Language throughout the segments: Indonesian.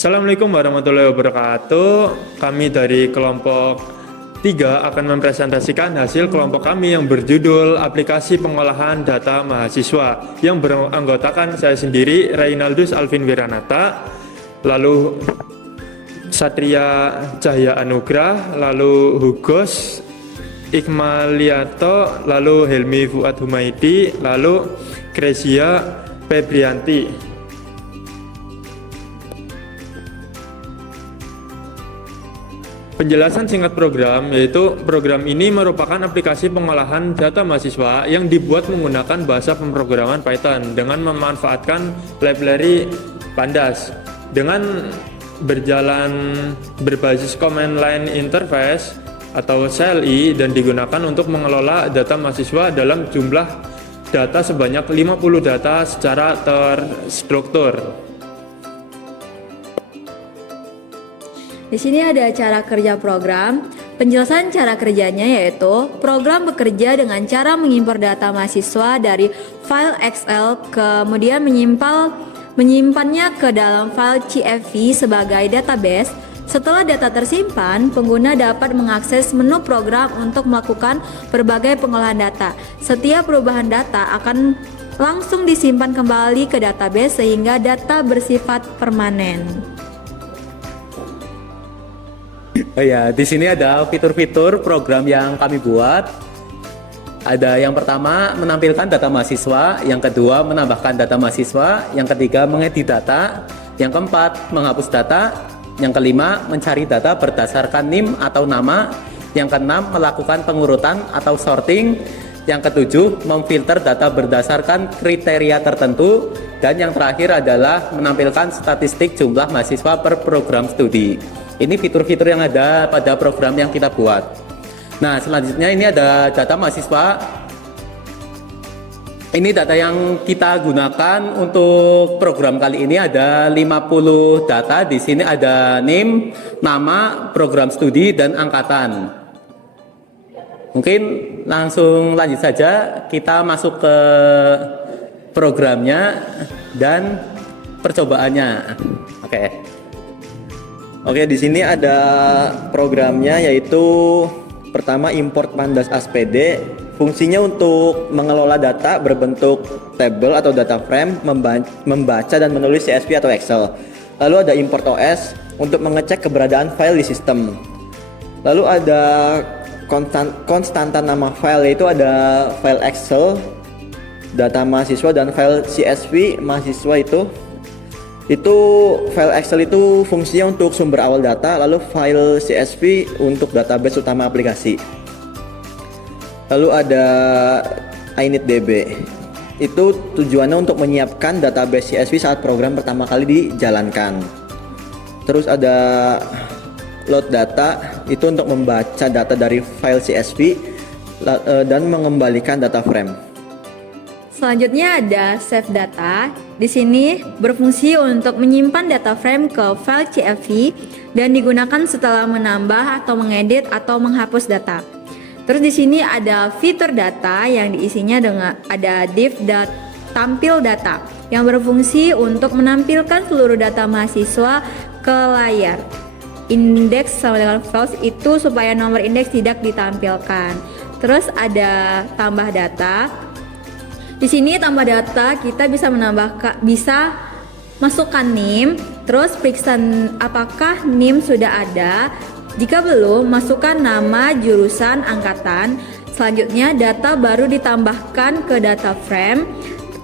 Assalamualaikum warahmatullahi wabarakatuh. Kami dari kelompok 3 akan mempresentasikan hasil kelompok kami yang berjudul Aplikasi Pengolahan Data Mahasiswa yang beranggotakan saya sendiri, Reynaldus Alvin Wiranata, lalu Satria Cahya Anugrah, lalu Hugos Ikmaliato, lalu Helmi Fuad Humaidi, lalu Kresia Febrianti. Penjelasan singkat program, yaitu program ini merupakan aplikasi pengolahan data mahasiswa yang dibuat menggunakan bahasa pemrograman Python dengan memanfaatkan library Pandas. Dengan berjalan berbasis command line interface atau CLI dan digunakan untuk mengelola data mahasiswa dalam jumlah data sebanyak 50 data secara terstruktur. Di sini ada cara kerja program. Penjelasan cara kerjanya yaitu program bekerja dengan cara mengimpor data mahasiswa dari file Excel, kemudian menyimpannya ke dalam file CSV sebagai database. Setelah data tersimpan, pengguna dapat mengakses menu program untuk melakukan berbagai pengolahan data. Setiap perubahan data akan langsung disimpan kembali ke database sehingga data bersifat permanen. Oh ya, di sini ada fitur-fitur program yang kami buat. Ada yang pertama menampilkan data mahasiswa, yang kedua menambahkan data mahasiswa, yang ketiga mengedit data, yang keempat menghapus data, yang kelima mencari data berdasarkan NIM atau nama, yang keenam melakukan pengurutan atau sorting, yang ketujuh memfilter data berdasarkan kriteria tertentu, dan yang terakhir adalah menampilkan statistik jumlah mahasiswa per program studi. Ini fitur-fitur yang ada pada program yang kita buat. Nah, selanjutnya ini ada data mahasiswa. Ini data yang kita gunakan untuk program kali ini ada 50 data. Di sini ada NIM, nama, program studi, dan angkatan. Mungkin langsung lanjut saja, kita masuk ke programnya dan percobaannya. Oke, di sini ada programnya, yaitu pertama import Pandas ASPD. Fungsinya untuk mengelola data berbentuk tabel atau data frame, membaca dan menulis CSV atau Excel. Lalu ada import OS untuk mengecek keberadaan file di sistem. Lalu ada konstanta nama file, yaitu ada file Excel, data mahasiswa, dan file CSV mahasiswa. Itu file Excel itu fungsinya untuk sumber awal data, lalu file CSV untuk database utama aplikasi. Lalu ada initdb, itu tujuannya untuk menyiapkan database CSV saat program pertama kali dijalankan. Terus ada load data, itu untuk membaca data dari file CSV dan mengembalikan data frame. Selanjutnya ada save data. Di sini berfungsi untuk menyimpan data frame ke file CSV dan digunakan setelah menambah atau mengedit atau menghapus data. Terus di sini ada fitur data yang diisinya dengan ada div tampil data yang berfungsi untuk menampilkan seluruh data mahasiswa ke layar. Indeks sama dengan false itu supaya nomor indeks tidak ditampilkan. Terus ada tambah data. Di sini tambah data kita bisa masukkan NIM, terus periksa apakah NIM sudah ada. Jika belum, masukkan nama, jurusan, angkatan. Selanjutnya data baru ditambahkan ke data frame,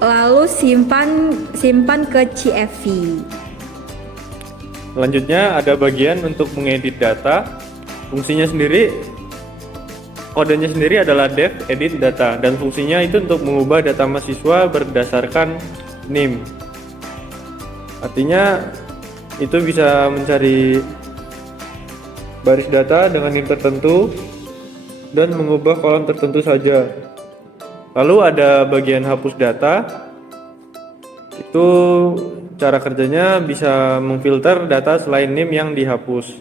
lalu simpan ke CSV. Selanjutnya ada bagian untuk mengedit data. Fungsinya sendiri, kodenya sendiri adalah dev edit data, dan fungsinya itu untuk mengubah data mahasiswa berdasarkan NIM. Artinya itu bisa mencari baris data dengan NIM tertentu dan mengubah kolom tertentu saja. Lalu ada bagian hapus data. Itu cara kerjanya bisa memfilter data selain NIM yang dihapus.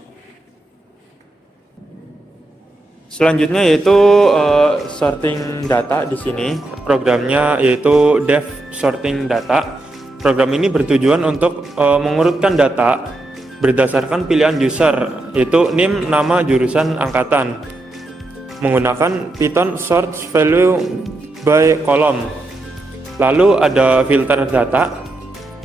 Selanjutnya yaitu sorting data. Di sini programnya yaitu dev sorting data. Program ini bertujuan untuk mengurutkan data berdasarkan pilihan user, yaitu NIM, nama, jurusan, angkatan, menggunakan Python Source Value by Column. Lalu ada filter data,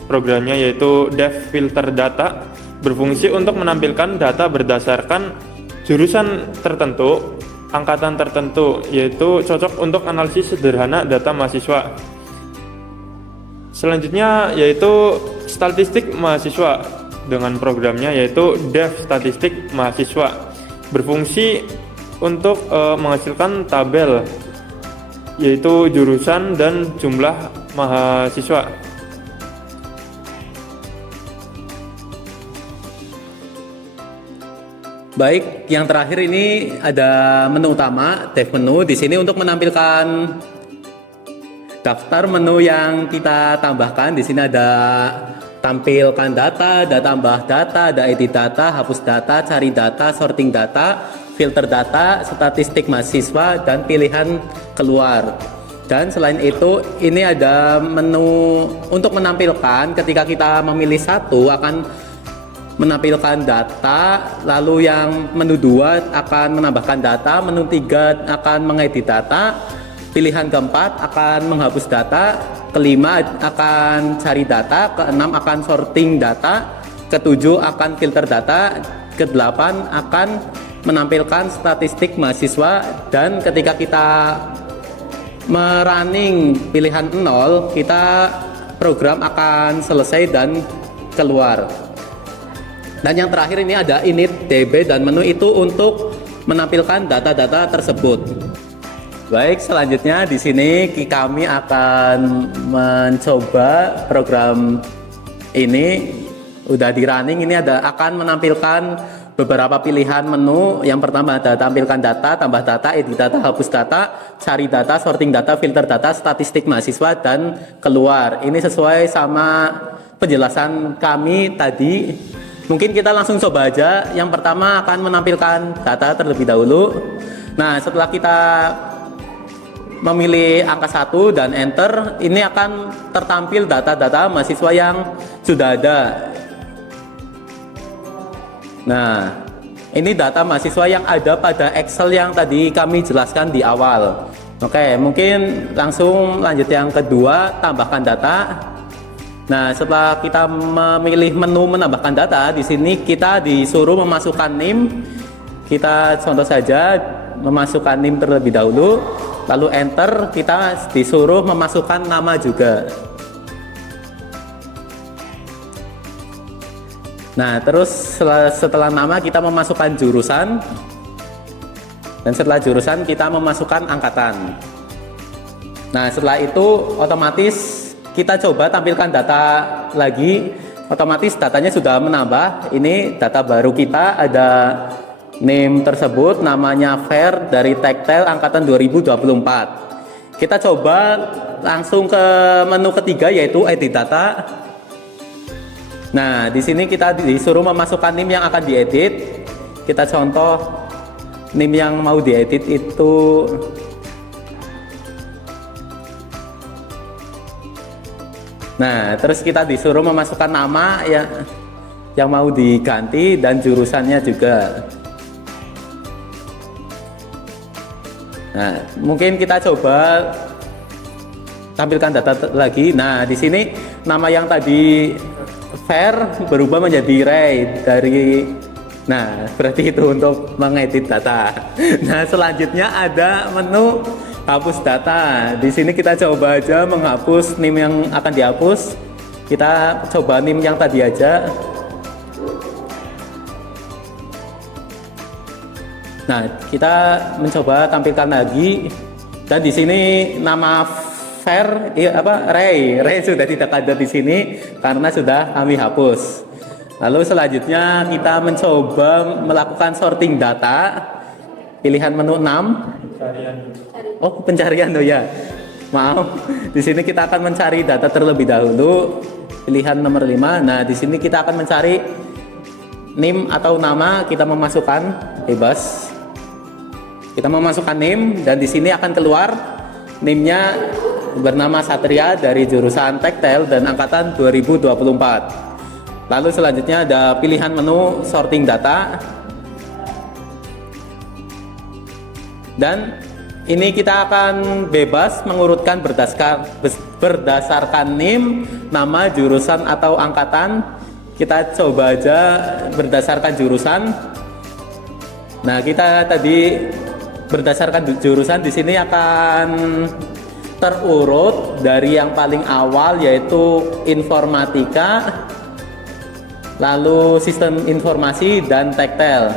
programnya yaitu Dev Filter Data, berfungsi untuk menampilkan data berdasarkan jurusan tertentu, angkatan tertentu, yaitu cocok untuk analisis sederhana data mahasiswa. Selanjutnya yaitu statistik mahasiswa dengan programnya yaitu Dev Statistik Mahasiswa, berfungsi untuk menghasilkan tabel yaitu jurusan dan jumlah mahasiswa. Baik, yang terakhir ini ada menu utama, Dev Menu. Di sini untuk menampilkan daftar menu yang kita tambahkan. Di sini ada tampilkan data, ada tambah data, ada edit data, hapus data, cari data, sorting data, filter data, statistik mahasiswa, dan pilihan keluar. Dan selain itu, ini ada menu untuk menampilkan. Ketika kita memilih satu akan menampilkan data, lalu yang menu 2 akan menambahkan data, menu 3 akan mengedit data, pilihan keempat akan menghapus data, kelima akan cari data, keenam akan sorting data, ketujuh akan filter data, kedelapan akan menampilkan statistik mahasiswa, dan ketika kita merunning pilihan 0, kita program akan selesai dan keluar. Dan yang terakhir ini ada init db, dan menu itu untuk menampilkan data-data tersebut. Baik, selanjutnya di sini kami akan mencoba program ini. Udah di running, ini akan menampilkan beberapa pilihan menu. Yang pertama ada tampilkan data, tambah data, edit data, hapus data, cari data, sorting data, filter data, statistik mahasiswa, dan keluar. Ini sesuai sama penjelasan kami tadi. Mungkin kita langsung coba aja. Yang pertama akan menampilkan data terlebih dahulu. Nah, setelah kita memilih angka 1 dan enter, ini akan tertampil data-data mahasiswa yang sudah ada. Nah, ini data mahasiswa yang ada pada Excel yang tadi kami jelaskan di awal. Oke, mungkin langsung lanjut yang kedua, tambahkan data. Nah, setelah kita memilih menu menambahkan data, di sini kita disuruh memasukkan NIM. Kita contoh saja memasukkan NIM terlebih dahulu. Lalu enter, kita disuruh memasukkan nama juga. Nah, terus setelah nama kita memasukkan jurusan, dan setelah jurusan kita memasukkan angkatan. Nah, setelah itu otomatis kita coba tampilkan data lagi. Otomatis datanya sudah menambah. Ini data baru kita, ada name tersebut, namanya Fair dari Tactile angkatan 2024. Kita coba langsung ke menu ketiga yaitu edit data. Nah, di sini kita disuruh memasukkan NIM yang akan diedit. Kita contoh NIM yang mau diedit itu Nah, terus kita disuruh memasukkan nama yang mau diganti dan jurusannya juga. Nah, mungkin kita coba tampilkan data lagi. Nah, di sini nama yang tadi Fair berubah menjadi Ray dari. Nah, berarti itu untuk mengedit data. Nah, selanjutnya ada menu hapus data. Di sini kita coba aja menghapus NIM yang akan dihapus. Kita coba NIM yang tadi aja. Nah, kita mencoba tampilkan lagi, dan di sini nama Fair, Ray sudah tidak ada di sini karena sudah kami hapus. Lalu selanjutnya kita mencoba melakukan sorting data, pilihan menu 6. Pencarian ya. Maaf. Di sini kita akan mencari data terlebih dahulu, pilihan nomor 5. Nah, di sini kita akan mencari NIM atau nama, kita memasukkan bebas. Kita memasukkan NIM, dan di sini akan keluar NIM-nya bernama Satria dari jurusan Tactile dan angkatan 2024. Lalu selanjutnya ada pilihan menu sorting data. Dan ini kita akan bebas mengurutkan berdasarkan NIM, nama, jurusan atau angkatan. Kita coba aja berdasarkan jurusan. Nah, kita tadi berdasarkan jurusan di sini akan terurut dari yang paling awal yaitu informatika, lalu sistem informasi dan tektel.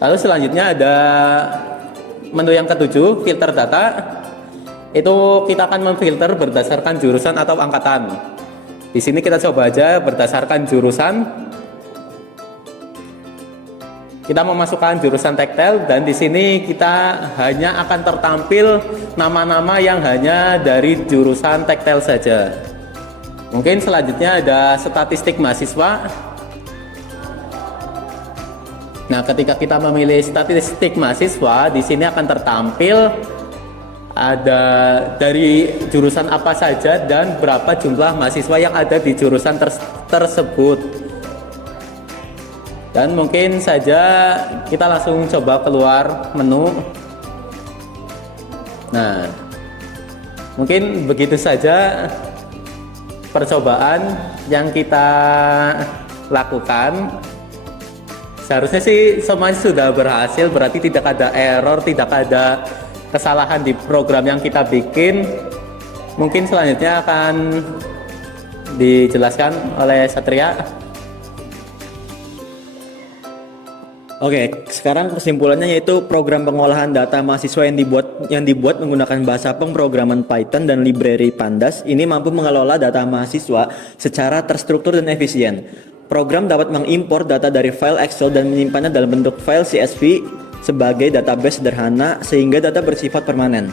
Lalu selanjutnya ada menu yang ketujuh, filter data. Itu kita akan memfilter berdasarkan jurusan atau angkatan. Di sini kita coba aja berdasarkan jurusan. Kita memasukkan jurusan tektel dan di sini kita hanya akan tertampil nama-nama yang hanya dari jurusan tektel saja. Mungkin selanjutnya ada statistik mahasiswa. Nah, ketika kita memilih statistik mahasiswa, di sini akan tertampil ada dari jurusan apa saja dan berapa jumlah mahasiswa yang ada di jurusan tersebut. Dan mungkin saja kita langsung coba keluar menu. Nah, mungkin begitu saja percobaan yang kita lakukan. Seharusnya sih semuanya sudah berhasil, berarti tidak ada error, tidak ada kesalahan di program yang kita bikin. Mungkin selanjutnya akan dijelaskan oleh Satria. Oke, sekarang kesimpulannya yaitu program pengolahan data mahasiswa yang dibuat menggunakan bahasa pemrograman Python dan library Pandas ini mampu mengelola data mahasiswa secara terstruktur dan efisien. Program dapat mengimpor data dari file Excel dan menyimpannya dalam bentuk file CSV sebagai database sederhana sehingga data bersifat permanen.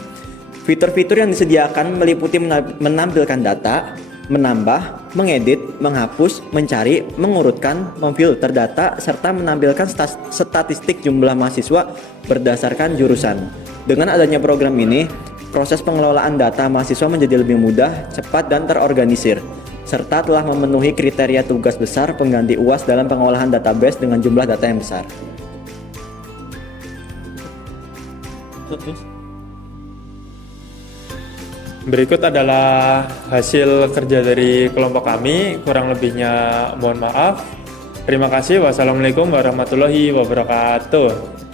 Fitur-fitur yang disediakan meliputi menampilkan data, menambah, mengedit, menghapus, mencari, mengurutkan, memfilter data, serta menampilkan statistik jumlah mahasiswa berdasarkan jurusan. Dengan adanya program ini, proses pengelolaan data mahasiswa menjadi lebih mudah, cepat, dan terorganisir, serta telah memenuhi kriteria tugas besar pengganti UAS dalam pengolahan database dengan jumlah data yang besar. Berikut adalah hasil kerja dari kelompok kami, kurang lebihnya mohon maaf. Terima kasih. Wassalamualaikum warahmatullahi wabarakatuh.